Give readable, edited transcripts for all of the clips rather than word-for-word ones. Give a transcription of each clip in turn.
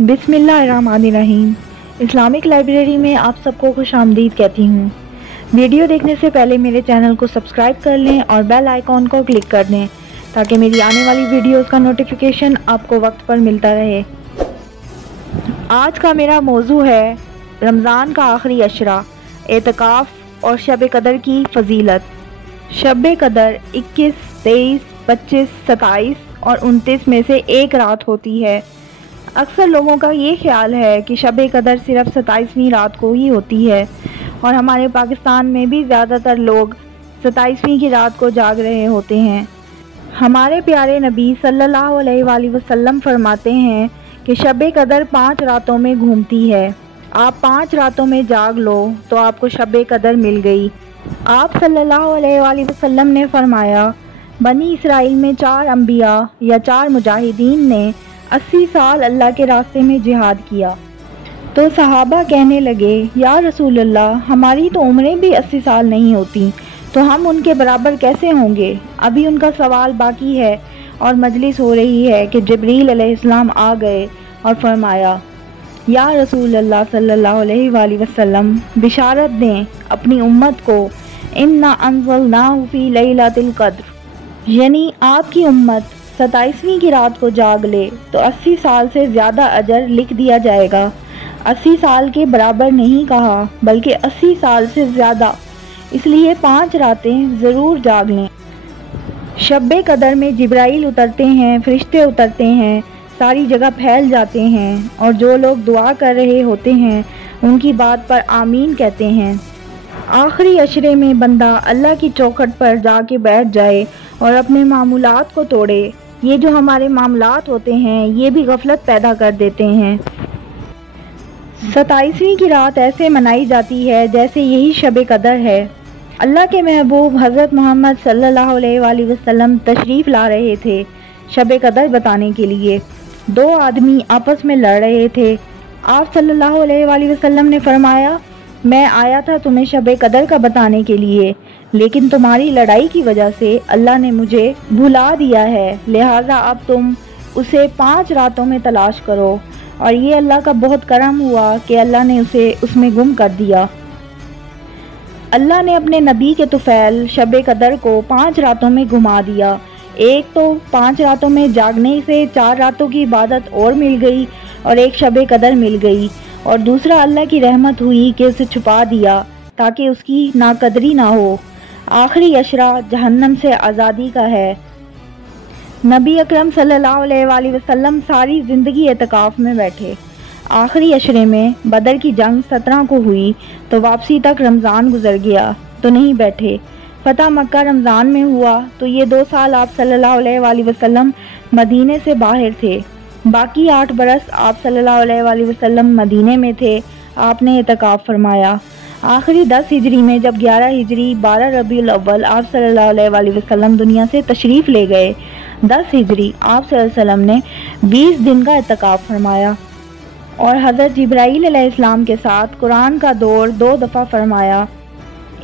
बिस्मिल्लाहिर्रहमानिर्रहीम। Islamic library में आप सबको खुश आमदीद कहती हूँ। वीडियो देखने से पहले मेरे चैनल को सब्सक्राइब कर लें और बेल आइकॉन को क्लिक कर दें ताकि मेरी आने वाली वीडियोस का नोटिफिकेशन आपको वक्त पर मिलता रहे। आज का मेरा मौजू है रमज़ान का आखिरी अशरा, एतकाफ़ और शब कदर की फजीलत। शब कदर 21, 23, 25, 27 और 29 में से एक रात होती है। अक्सर लोगों का ये ख्याल है कि शब कदर सिर्फ 27वीं रात को ही होती है और हमारे पाकिस्तान में भी ज़्यादातर लोग 27वीं की रात को जाग रहे होते हैं। हमारे प्यारे नबी सल्लल्लाहु अलैहि वसल्लम फरमाते हैं कि शब कदर 5 रातों में घूमती है। आप 5 रातों में जाग लो तो आपको शब कदर मिल गई। आप सल्लल्लाहु अलैहि वसल्लम ने फरमाया, बनी इसराइल में 4 अंबिया या 4 मुजाहिदीन ने 80 साल अल्लाह के रास्ते में जिहाद किया। तो सहाबा कहने लगे, या रसूल अल्लाह, हमारी तो उम्रें भी 80 साल नहीं होती, तो हम उनके बराबर कैसे होंगे? अभी उनका सवाल बाकी है और मजलिस हो रही है कि जिब्रील अलैहिस्सलाम आ गए और फरमाया, या रसूल अल्लाह सल्लल्लाहु अलैहि वसल्लम, बिशारत दें अपनी उम्मत को, इन्ना अंज़लनाहु फी लैलतिल क़द्र, यानी आपकी उम्मत 27वीं की रात को जाग ले तो 80 साल से ज़्यादा अजर लिख दिया जाएगा। 80 साल के बराबर नहीं कहा बल्कि 80 साल से ज़्यादा, इसलिए 5 रातें ज़रूर जाग लें। शब कदर में जिब्राइल उतरते हैं, फरिश्ते उतरते हैं, सारी जगह फैल जाते हैं और जो लोग दुआ कर रहे होते हैं उनकी बात पर आमीन कहते हैं। आखिरी अशरे में बंदा अल्लाह की चौखट पर जाके बैठ जाए और अपने मामूलात को तोड़े। ये जो हमारे मामलात होते हैं ये भी गफलत पैदा कर देते हैं। 27वीं की रात ऐसे मनाई जाती है जैसे यही शब कदर है। अल्लाह के महबूब हज़रत मोहम्मद सल्लल्लाहु अलैहि वसल्लम तशरीफ़ ला रहे थे शब कदर बताने के लिए। 2 आदमी आपस में लड़ रहे थे। आप सल्लल्लाहु अलैहि वसल्लम ने फरमाया, मैं आया था तुम्हें शब कदर का बताने के लिए, लेकिन तुम्हारी लड़ाई की वजह से अल्लाह ने मुझे भुला दिया है, लिहाजा अब तुम उसे 5 रातों में तलाश करो। और ये अल्लाह का बहुत करम हुआ कि अल्लाह ने उसे उसमें गुम कर दिया। अल्लाह ने अपने नबी के तुफैल शब कदर को 5 रातों में घुमा दिया। एक तो 5 रातों में जागने से 4 रातों की इबादत और मिल गई और एक शब कदर मिल गई, और दूसरा अल्लाह की रहमत हुई कि उसे छुपा दिया ताकि उसकी नाकदरी ना हो। आखिरी अशरा जहन्नम से आज़ादी का है। नबी अकरम सल्लल्लाहु अलैहि वसल्लम सारी ज़िंदगी एतकाफ़ में बैठे। आखिरी अशरे में बदर की जंग 17 को हुई तो वापसी तक रमज़ान गुजर गया तो नहीं बैठे। फ़तह मक्का रमज़ान में हुआ तो ये 2 साल आप सल्लल्लाहु अलैहि वसल्लम मदीने से बाहर थे। बाकी 8 बरस आप सल्लल्लाहु अलैहि वसल्लम मदीने में थे। आपने एतकाफ़ फरमाया। आखिरी 10 हिजरी में जब 11 हिजरी 12 रबीउल अव्वल आप सल्लल्लाहु अलैहि वसल्लम दुनिया से तशरीफ़ ले गए। 10 हिजरी आप सल्लल्लाहु अलैहि वसल्लम ने 20 दिन का एतकाफ़ फरमाया और हज़रत जिब्राईल अलैहिस्सलाम के साथ कुरान का दौर 2 दफ़ा फरमाया।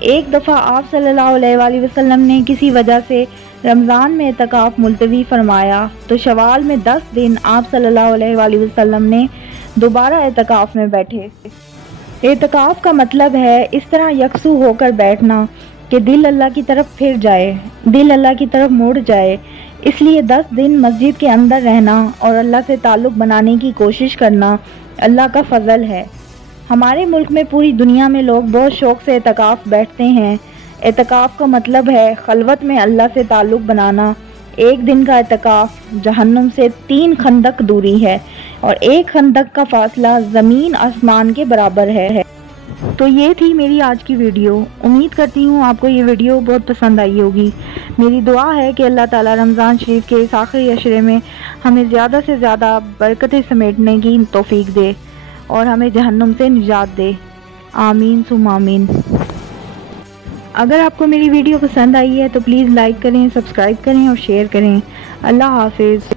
एक दफ़ा आप सल्लल्लाहु अलैहि वसल्लम ने किसी वजह से रमज़ान में एतकाफ़ मुलतवी फरमाया तो शवाल में 10 दिन आप सल्लल्लाहु अलैहि वसल्लम ने दोबारा एतकाफ़ में बैठे। एतकाफ़ का मतलब है इस तरह यकसू होकर बैठना कि दिल अल्लाह की तरफ फिर जाए, दिल अल्लाह की तरफ मुड़ जाए। इसलिए 10 दिन मस्जिद के अंदर रहना और अल्लाह से ताल्लुक़ बनाने की कोशिश करना अल्लाह का फ़ज़ल है। हमारे मुल्क में पूरी दुनिया में लोग बहुत शौक़ से एतकाफ़ बैठते हैं। एतकाफ़ का मतलब है खलवत में अल्लाह से ताल्लुक़ बनाना। एक दिन का एतकाफ़ जहन्नुम से 3 खंदक दूरी है और 1 खंदक का फासला ज़मीन आसमान के बराबर है। तो ये थी मेरी आज की वीडियो। उम्मीद करती हूँ आपको ये वीडियो बहुत पसंद आई होगी। मेरी दुआ है कि अल्लाह ताला रमज़ान शरीफ के इस आखिरी अशरे में हमें ज़्यादा से ज़्यादा बरकतें समेटने की तौफीक दे और हमें जहन्नुम से निजात दे। आमीन सुम आमीन। अगर आपको मेरी वीडियो पसंद आई है तो प्लीज़ लाइक करें, सब्सक्राइब करें और शेयर करें। अल्लाह हाफिज़।